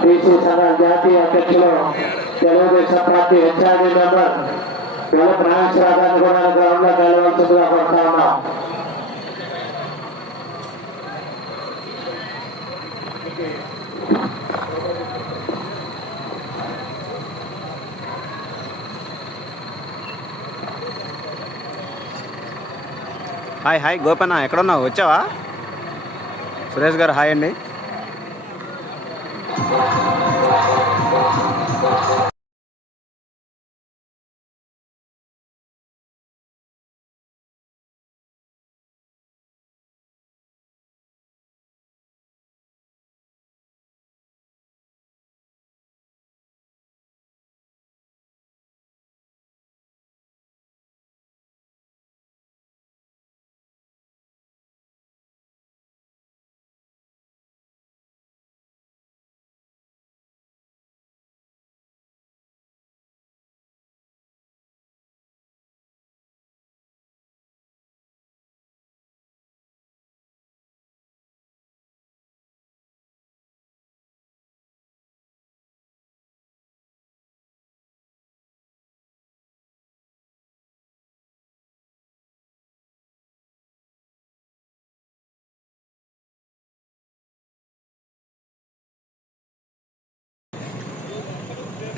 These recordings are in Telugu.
బీసీ సంఘ జాతీయ అధ్యక్షులు తెలుగుదేశం పార్టీ హెచ్ఆర్డీ మెంబర్ పిల్ల ప్రాణేశ్వరరాజు కూడా గ్రౌండ్లో వెళ్ళవలసిందిగా కోరుతా ఉన్నాం. హాయ్ హాయ్ గోపన్న ఎక్కడున్నావు? వచ్చావా? సురేష్ గారు హాయ్ అండి.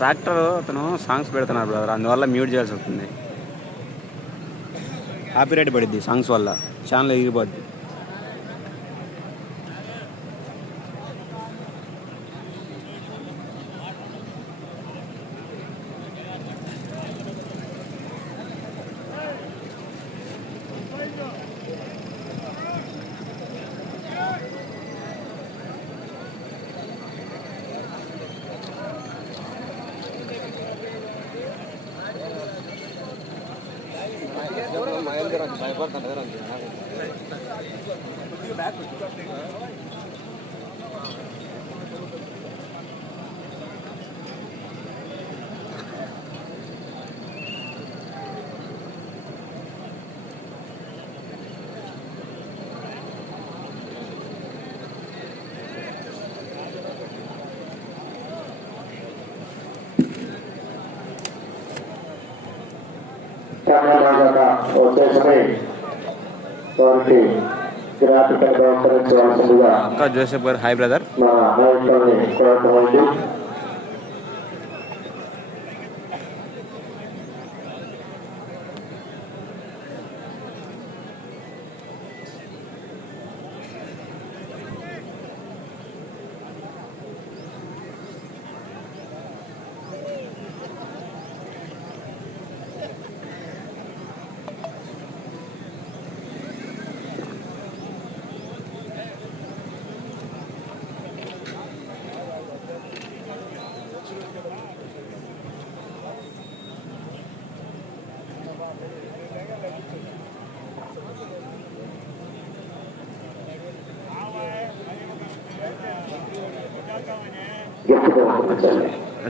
ట్రాక్టర్ అతను సాంగ్స్ పెడుతున్నారు బ్రదర్ అందువల్ల మ్యూట్ చేయాల్సి వస్తుంది. కాపీరైట్ పడిద్ది సాంగ్స్ వల్ల. ఛానల్ ఎగిరిపోద్ది ఉద్దేశమై వారికి గ్రాఫికల్ జోసెఫ్ గారు హాయ్ బ్రదర్. మన నాయకుల్ని కోరటమైంది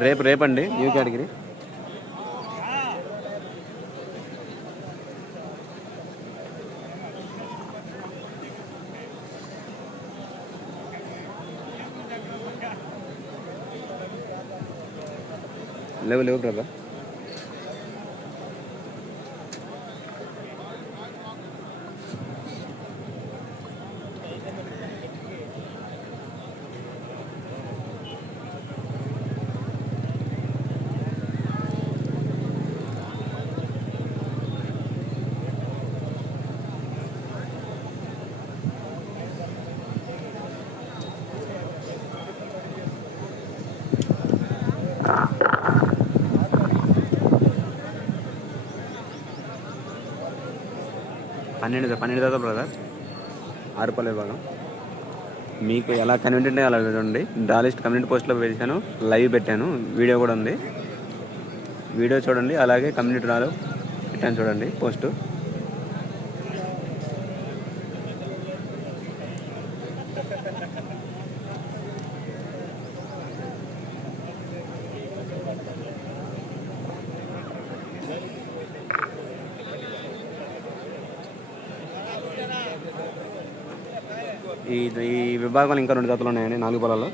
రేపు రేపండి. New category? లేవు లేవు ప్రభా. పన్నెండు పన్నెండు తర్వాత బ్రదర్ ఆరుపల్లి భాగం. మీకు ఎలా కన్వీనియంట్ ఉంటే అలా చూడండి. డాలిస్ట్ కమ్యూనిటీ పోస్ట్లో వేసాను లైవ్ పెట్టాను వీడియో కూడా ఉంది. వీడియో చూడండి అలాగే కమ్యూనిటీ రాలో పెట్టాను చూడండి పోస్టు విభాగంలో ఇంకా రెండు జతలు ఉన్నాయండి నాలుగు పొలాల్లో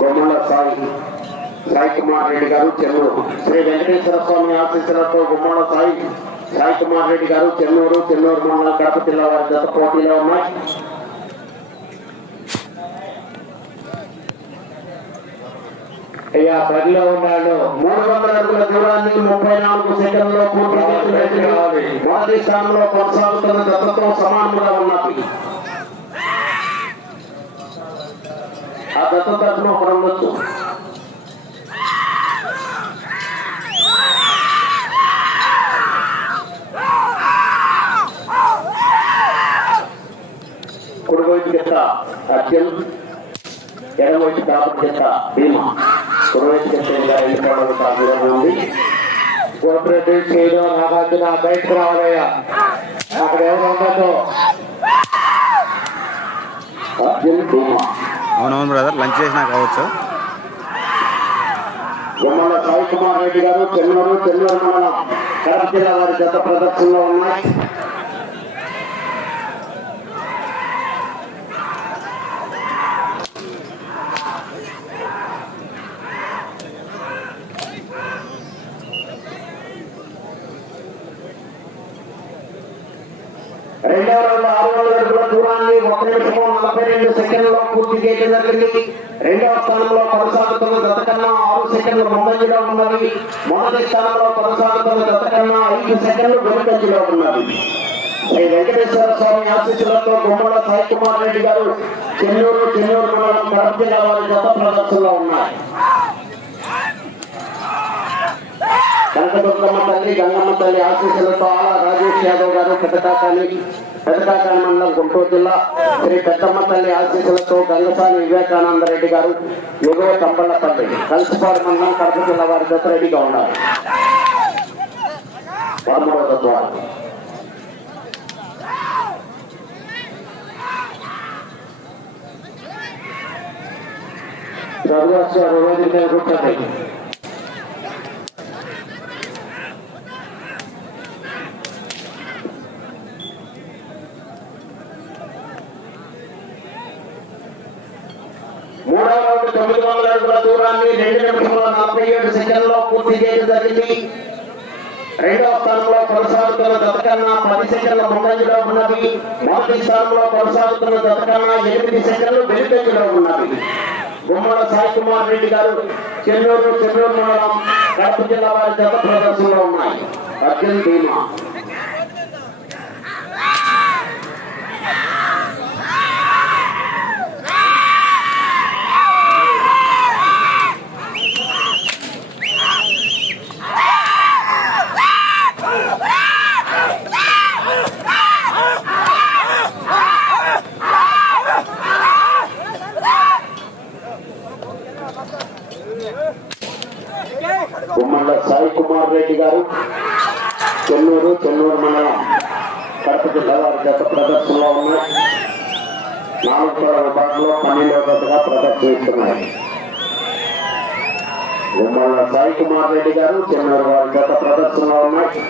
గొమ్మల సాయి సాయి కుమార్ రెడ్డి గారు చెన్నూరు. శ్రీ వెంకటేశ్వర స్వామి ఆశీస్సులతో గుమ్మల సాయి సాయి కుమార్ రెడ్డి గారు చెన్నూరు చెన్నూరు మండలం కడప జిల్లా వారి జత పోటీలో ఉన్నాయి. అయ్యా బరిలో ఉన్నాడు. మూడు వందల అడుగుల దూరాన్ని ముప్పై నాలుగు సెకండ్లో పూర్తి మొదటి స్థానంలో కొనసాగుతున్న దత్తతో సమానంగా ఉన్నది. ఆ దత్త తరఫున ఒకరు ఉండొచ్చు కుడివైపు చెత్త అర్జున్ ఎడమవైపు కాబట్టి చెత్త భీమా కుడివైపు చెత్త ఉంది. కోఆపరేటివ్ చేయడం నాగార్జున బయటకు రావాలయ్యా. అక్కడ ఎవరు ఉండదు భీమా. అవునవును బ్రదర్ లంచ్ చేసినా కావచ్చు. గుమ్మల సాయి కుమార్ రెడ్డి గారు చెన్నూరు చెన్నూరు మండలం కడప జిల్లా వారి జత ప్రదర్శనలో ఉన్నాయి. రెండవ రోజు ఆరు వందల అడుగుల దూరాన్ని ఒక నిమిషం నలభై రెండు సెకండ్లో పూర్తి చేయడం జరిగింది. రెండవ స్థానంలో కొనసాగుతున్న గత కన్నా ఆరు సెకండ్లు ముందంజలో ఉన్నది మొదటి స్థానంలో కొనసాగుతున్న గత కన్నా ఐదు సెకండ్లు వెనుకంజలో ఉన్నది శ్రీ వెంకటేశ్వర స్వామి ఆశీస్సులతో గుమ్మల సాయి కుమార్ రెడ్డి గారు చెన్నూరు చెన్నూరు మండలం కడప జిల్లా వారి గత ప్రదర్శనలో ఉన్నాయి కనకదుర్గమ్మ తల్లి గంగమ్మ తల్లి ఆశీస్సులతో ఆల రాజేష్ యాదవ్ గారు పెద్దకాకాని పెద్దకాకాని మండలం గుంటూరు జిల్లా. శ్రీ పెద్దమ్మ తల్లి ఆశీస్సులతో గంగసాని వివేకానంద రెడ్డి గారు ఎగువ తంబళ్ళపల్లి కలిసిపాడు మండలం కడప జిల్లా వారి జత రెడీగా ఉన్నారు పదమూడవ తత్వాలు రఘువాసు గారు వేదిక మీద కూర్చోండి మూడవ రౌండ్ తొమ్మిది వందల అడుగుల దూరాన్ని రెండు నలభై ఏడు సెకండ్లో పూర్తి చేయడం జరిగింది రెండవ స్థానంలో కొనసాగుతున్న గతకన్నా పది సెకండ్ల ముందంజలో ఉన్నవి. మొదటి స్థానంలో కొనసాగుతున్న గతకన్నా ఎనిమిది సెకండ్లు వెనుకంజలో ఉన్నవి. గుమ్మల సాయి కుమార్ రెడ్డి గారు చెన్నూరు చెన్నూరు మండలం కడప జిల్లా వారి జత ప్రదర్శనలో ఉన్నాయి అర్జున్ ధీమా గుమ్మల సాయి కుమార్ రెడ్డి గారు చెన్నూరు చెన్నూరు మండలం కడప జిల్లా వారి గత ప్రదర్శనలో ఉన్నాయి. నాలుగు విభాగంలో పన్నెండవ గతగా ప్రదర్శిస్తున్నారు గుమ్మల సాయి కుమార్ రెడ్డి గారు చెన్నూరు వారి గత ప్రదర్శనలో ఉన్నాయి.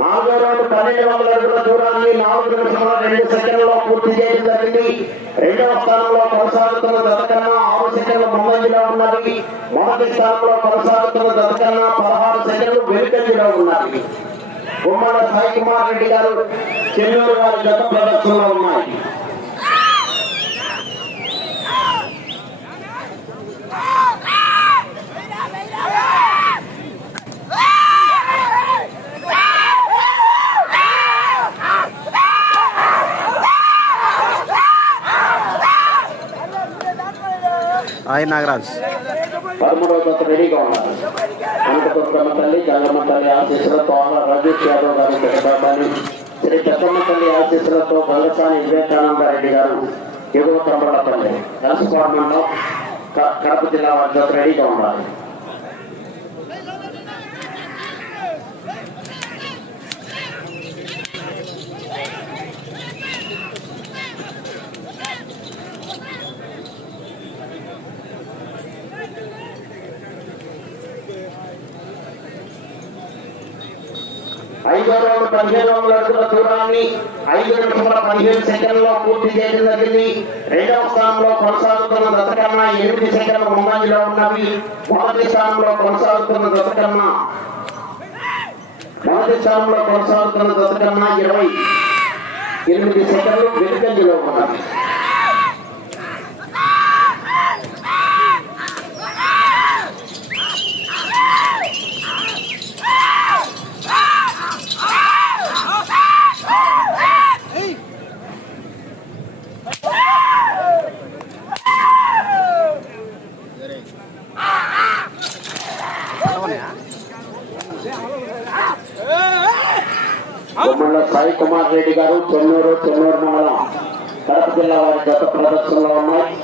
నాలుగో రౌండ్ పన్నెండు వందల అడుగుల దూరాన్ని నాలుగు నిమిషంలో రెండు సెకండ్లలో పూర్తి చేయడం జరిగింది. రెండవ స్థానంలో కొనసాగుతున్న ఉన్నవి. మొదటి స్థానంలో కొనసాగుతున్న దశకన్నా పదహారు సెకండ్లు వెనుకంజలో ఉన్నది గుమ్మల సాయి కుమార్ రెడ్డి గారు చెల్లూరు గారి గత ప్రదర్శనలో ఉన్నాయి. హాయ్ నాగరాజ్. పదమూడవ జత రెడీగా ఉన్నారు. అనంతపురమ్మ తల్లి గంగమ్మ తల్లి ఆశీస్సులతో ఆల రాజేష్ యాదవ్ గారు పెట్టబాబాని శ్రీ పెద్దమ్మ తల్లి ఆశీస్సులతో గంగసాని వివేకానంద రెడ్డి గారు ఎగువ తమ్మలపల్లి కలసపాడు మండలం కడప జిల్లా వారి జత రెడీగా ఉన్నారు ఐదో రౌండ్ పదిహేను వందల అడుగుల దూరాన్ని ఐదు నిమిషముల పదిహేను సెకండ్లో పూర్తి చేయడం జరిగింది. రెండవ స్థానంలో కొనసాగుతున్న దశ కన్నా ఎనిమిది సెకండ్ల ముందంజలో ఉన్నవి. మొదటి స్థానంలో కొనసాగుతున్న దశ కన్నా మొదటి స్థానంలో కొనసాగుతున్న దశ కన్నా ఇరవై ఎనిమిది సెకండ్లు వెనుకంజలో ఉన్నవి బొమ్మల సాయి కుమార్ రెడ్డి గారు చెన్నూరు చెన్నూరు మండలం కడప జిల్లా వారి గత ప్రదర్శనలో ఉన్నాయి.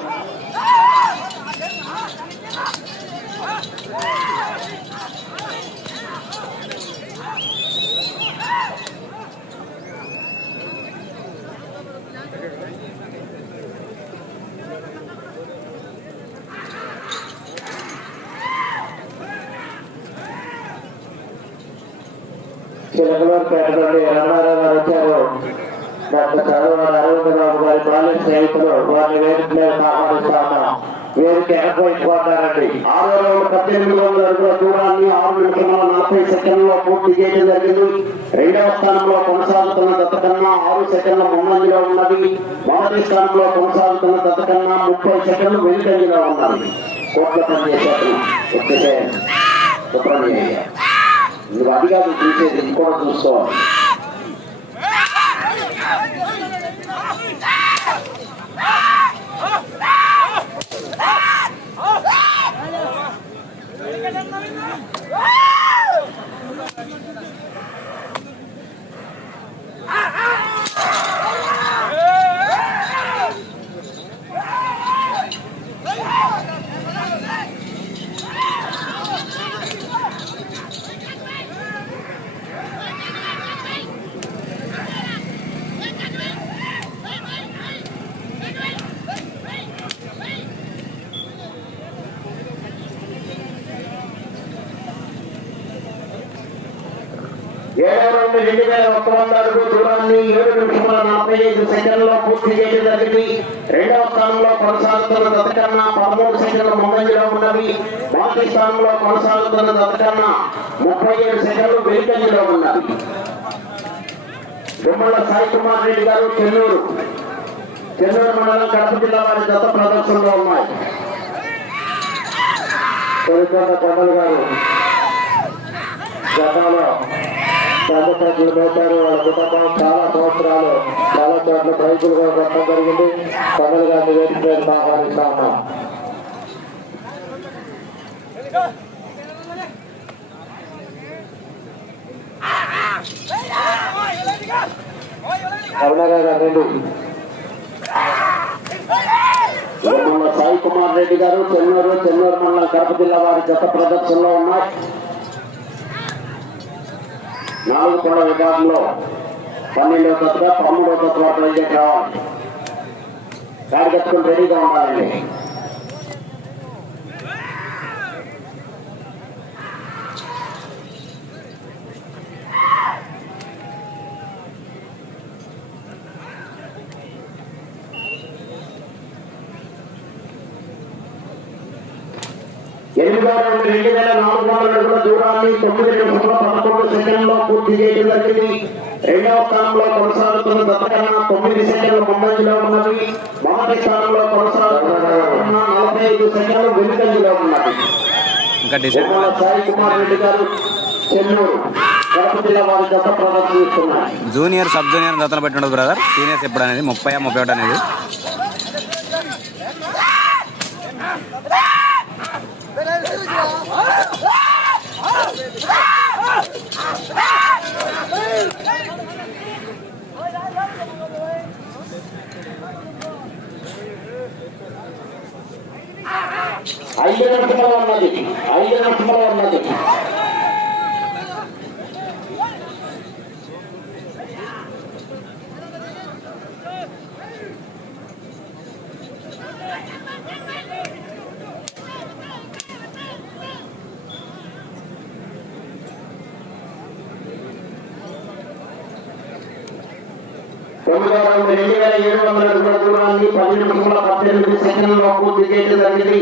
చిలకలూరుపేట నుండి రామారావు గారు వచ్చారు డాక్టర్ చదవరావు అరవింద్ బాబు గారి బాల్య స్నేహితులు వారిని వేదిక మీద ఆహ్వానిస్తా ఉన్నాం వేదిక ఎక్కడిపోతున్నారండి ఆరో రోజు పద్దెనిమిది వందల అడుగుల దూరాన్ని ఆరు నిమిషంలో నలభై సెకండ్లో పూర్తి చేయడం జరిగింది. రెండవ స్థానంలో కొనసాగుతున్న దత్త కన్నా ఆరు సెకండ్ల ముందంజలో ఉన్నది. మొదటి స్థానంలో కొనసాగుతున్న దత్త కన్నా ముప్పై సెకండ్లు వెనుకంజలో ఉన్నది. కోట్ల పని చేశారు వచ్చేసే సుబ్రహ్మణ్య నువ్వు అది కాదు చూసేది ఇంకోటి చూసుకోవాలి. ఏడో నుండి రెండు వేల ఒక్క వంద అడుగు దూరాన్ని ఏడు నిమిషముల నలభై ఐదు సెకండ్లో పూర్తి చేయడం జరిగింది. రెండవ స్థానంలో కొనసాగుతున్న దత్తకన్నా పదమూడు సెకండ్ల ముందంజలో ఉన్నవి. మొదటి స్థానంలో కొనసాగుతున్న దత్తకన్నా ముప్పై ఏడు సెకండ్లు వెనుకంజలో ఉన్నవి. బొమ్మల సాయి కుమార్ రెడ్డి గారు చెన్నూరు. చెన్నూరు మండలం కడప జిల్లా వారి గత ప్రదర్శనలో ఉన్నాయి. కోరికొండ కొండలు గారు. గతంలో వంద పెద్దపేటలు పెట్టారు వాళ్ళ కుటుంబం చాలా సంవత్సరాలు చాలా చోట్ల రైతులుగా కొట్టడం జరిగింది. కొండలు గారిని వేదిక మీద ఆహ్వానిస్తా ఉన్నాం కరుణాగా గారు రెండు. సాయి కుమార్ రెడ్డి గారు చెన్నూరు చెన్నూరు మండలం కడప జిల్లా వారి గత ప్రదర్శనలో ఉన్నారు నాలుగు కొండ విభాగంలో పన్నెండవ తత్వ పదమూడవ తత్వ ప్రజలకు రావాలి. కార్యకర్తలు రెడీగా ఉండాలండి. ఎనిమిదో రెండు రెండు వేల నాలుగు వందల అడుగుల దూరాన్ని తొమ్మిది నిమిషంలో పదకొండు సెకండ్లో పూర్తి చేయడం జరిగింది రెండవ స్థానంలో కొనసాగుతున్న దత్తకన్నా తొమ్మిది సెకండ్ల ముందంజలో ఉన్నది మొదటి స్థానంలో కొనసాగుతున్న నలభై ఐదు సెకండ్లు వెనుకంజలో ఉన్నది Sai Kumar Reddy garu Chennur junior sub junior జతలు పెట్టి ఉండదు బ్రదర్. సీనియర్స్ ఎప్పుడు అనేది ముప్పై ముప్పై ఒకటి అనేది Ven, నిమిషంలో ఉన్నది. ఐదు నిమిషంలో ఉన్నది. రెండు వేల ఏడు వందల అడుగుల దూరాన్ని పది నిమిషముల పద్దెనిమిది సెకండ్లో పూర్తి చేయడం జరిగింది.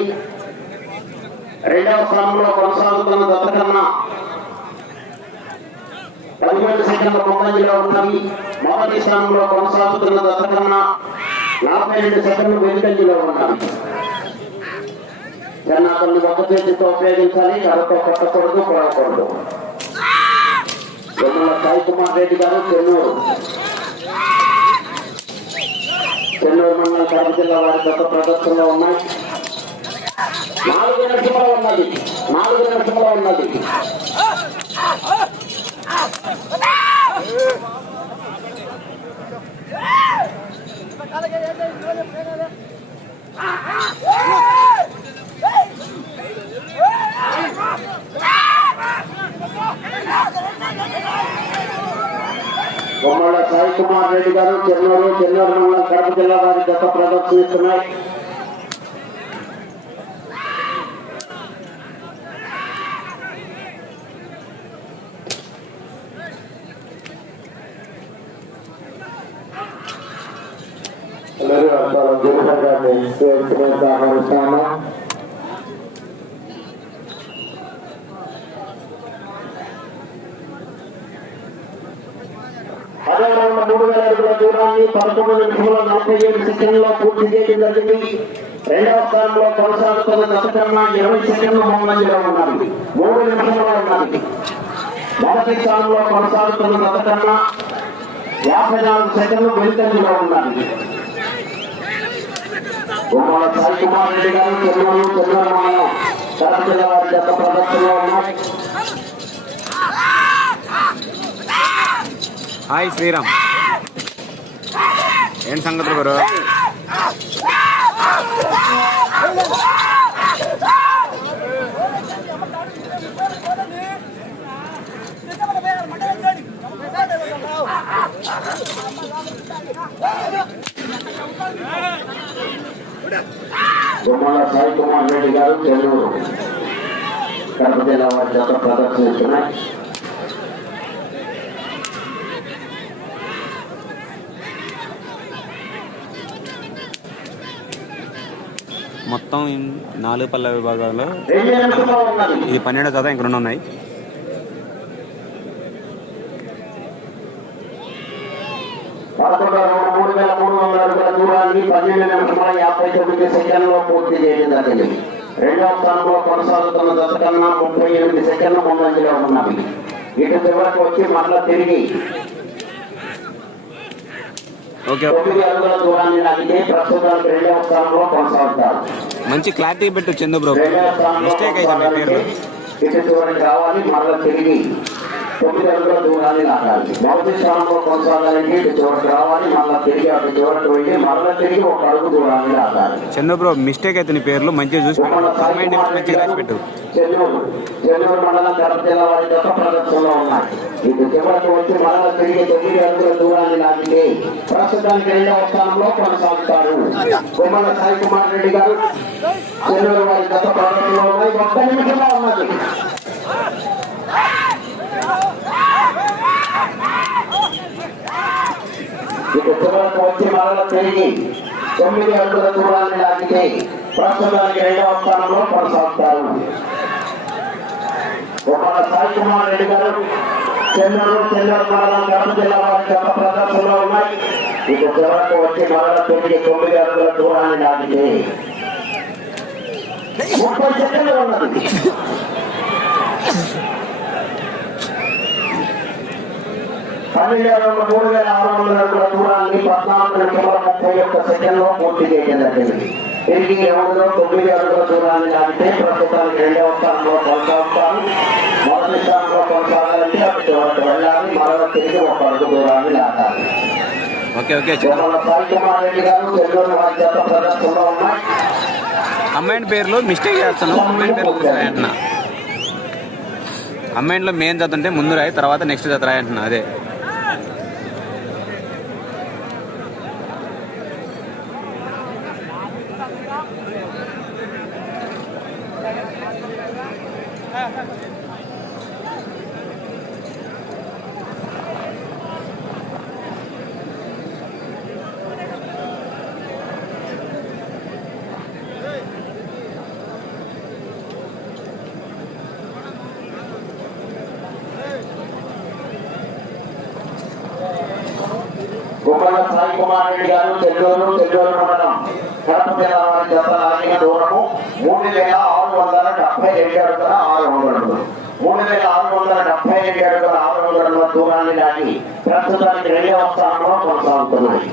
రెండవ స్థానంలో కొనసాగుతున్న దత్తకన్నా పదిహేడు సెకండ్ల ముందంజలో ఉన్నవి మొదటి స్థానంలో కొనసాగుతున్న దత్తకన్నా నలభై రెండు సెకండ్లు వెనుకంజలో ఉన్నవి జనాభాన్ని ఒక చేతితో ఉపయోగించాలి కరతో కొట్టకూడదు కొడకూడదు. జమ్మల సాయి కుమార్ రెడ్డి గారు చెన్నూరు. చెన్నూరు మండలం కడప జిల్లా వారి గత ప్రదర్శనలో ఉన్నాయి. నాలుగు నిమిషంలో ఉన్నది. నాలుగు నిమిషంలో ఉన్నది. బొమ్మల సాయి కుమార్ రెడ్డి గారు చెన్నూరు చెన్నూరు మండలం కడప జిల్లా వారి గత ప్రదర్శిస్తున్నాయి. గారిని స్వేచ్ఛగా ఆహ్వానిస్తాను రౌండ్ మూడు వేల అడుగుల దూరాన్ని పదకొండు నిమిషంలో నలభై ఏడు సెకండ్లో పూర్తి చేయడం జరిగింది రెండవ స్థానంలో కొనసాగుతున్న దశకన్నా ఇరవై సెకండ్లు ముందంజలో ఉన్నది మూడు నిమిషంలో ఉన్నది మొదటి స్థానంలో కొనసాగుతున్న దశకన్నా యాభై నాలుగు సెకండ్లు వెనుకంజలో ఉన్నది బొమ్మల సాయి రెడ్డి గారు వారి ప్రదర్శనలో హాయ్ శ్రీరామ్. ఏం సంగతులు గురు? బొమ్మల సాయి కుమార్ రెడ్డి గారు కడప జిల్లా వారి ప్రదర్శిస్తున్నాయి. మొత్తం నాలుగు పల్లె విభాగాల్లో ఇది పన్నెండో శాతం ఇంక రెండు ఉన్నాయి పదకొండవ రౌండ్ మూడు వేల మూడు వందల దూరాన్ని పన్నెండు నిమిషముల యాభై తొమ్మిది సెకండ్లో పూర్తి చేయడం జరిగింది. రెండవ స్థానంలో కొనసాగుతున్న దశ కన్నా ముప్పై ఎనిమిది సెకండ్ల ముందంజలో ఉన్నవి. ఇటు చివరకు వచ్చి మరలా తిరిగి తొమ్మిది అడుగుల దూరాన్ని లాగితే ప్రస్తుతానికి రెండవ స్థానంలో కొనసాగుతారు. మంచి క్లారిటీ పెట్టు చందు బ్రో. మిస్టేక్ అయితే ఇటు చివరికి రావాలి మరలా తిరిగి తొమ్మిది అడుగుల దూరాన్ని లాగాలి మొదటి స్థానంలో కొనసాగాలంటే ఇటు చివరికి రావాలి మరలా తిరిగి అటు చివరికి వెళ్ళి మరలా తిరిగి ఒక అడుగు దూరాన్ని లాగాలి చందు బ్రో మిస్టేక్ అయితే నీ పేర్లు మంచిగా చూసి పెట్టు. మంచిగా రాసి మండలం కడప జిల్లా వారి ప్రదర్శనలో ఉన్నాయి. ఇటు చివరికి వచ్చి మరలా తిరిగి తొమ్మిది అడుగుల దూరాన్ని లాగితే ప్రస్తుతానికి రెండవ స్థానంలో కొనసాగుతారు బొమ్మల సాయి కుమార్ రెడ్డి గారు. చెన్నూరు వారి గత ప్రదర్శనలో ఉన్నాయి. ఒక్క నిమిషంలో ఉన్నది. ఇక చివరకు వచ్చి మరల తిరిగి తొమ్మిది అడుగుల దూరాన్ని లాగితే ప్రస్తుతానికి రెండవ స్థానంలో కొనసాగుతారు ఒకవేళ సాయి కుమార్ రెడ్డి గారు చెన్నూరు చెన్నూరు మండలం కడప జిల్లా వారి గత ప్రదర్శనలో ఉన్నాయి ఇప్పుడు చివరకు వచ్చి మరల తొమ్మిది తొమ్మిది అడుగుల దూరాన్ని లాగితే ముప్పై సెకండ్లు ఉన్నది. వందల మూడు వేల ఆరు వందల అడుగుల దూరాన్ని పద్నాలుగు నిమిషముల ముప్పై ఒక్క సెకండ్లో పూర్తి తిరిగి రౌండ్లో తొమ్మిది అడుగుల దూరాన్ని దాటితే ప్రస్తుతానికి రెండవ స్థానంలో కొనసాగుతారు. మొదటి స్థానంలో కొనసాగాలంటే అటు చివరికి వెళ్ళాలి. మరో తిరిగి ఒక అడుగు దూరాన్ని దాటాలి okay okay Chandu general Sai Kumar Reddy గారు చెల్లూరు వారి చేత ప్రదర్శనలో ఉన్నాయి అమ్మాయిని పేర్లు మిస్టేక్ చేస్తాను పేర్లు అంటున్నా. అమ్మాయిలో మెయిన్ జత ఉంటే ముందు రాయి తర్వాత నెక్స్ట్ జత రాయి అంటున్నా అదే గుమ్మల సాయి కుమార్ రెడ్డి గారు చెల్లూరు చెల్లూరు మండలం కడప జిల్లా వారి జత లాగిన దూరము మూడు వేల ఆరు వందల డెబ్బై రెండు అడుగుల ఆరు వందలు. మూడు వేల ఆరు వందల డెబ్బై రెండు అడుగుల ఆరు వందల దూరాన్ని దాటి ప్రస్తుతానికి రెండవ స్థానంలో కొనసాగుతున్నాయి.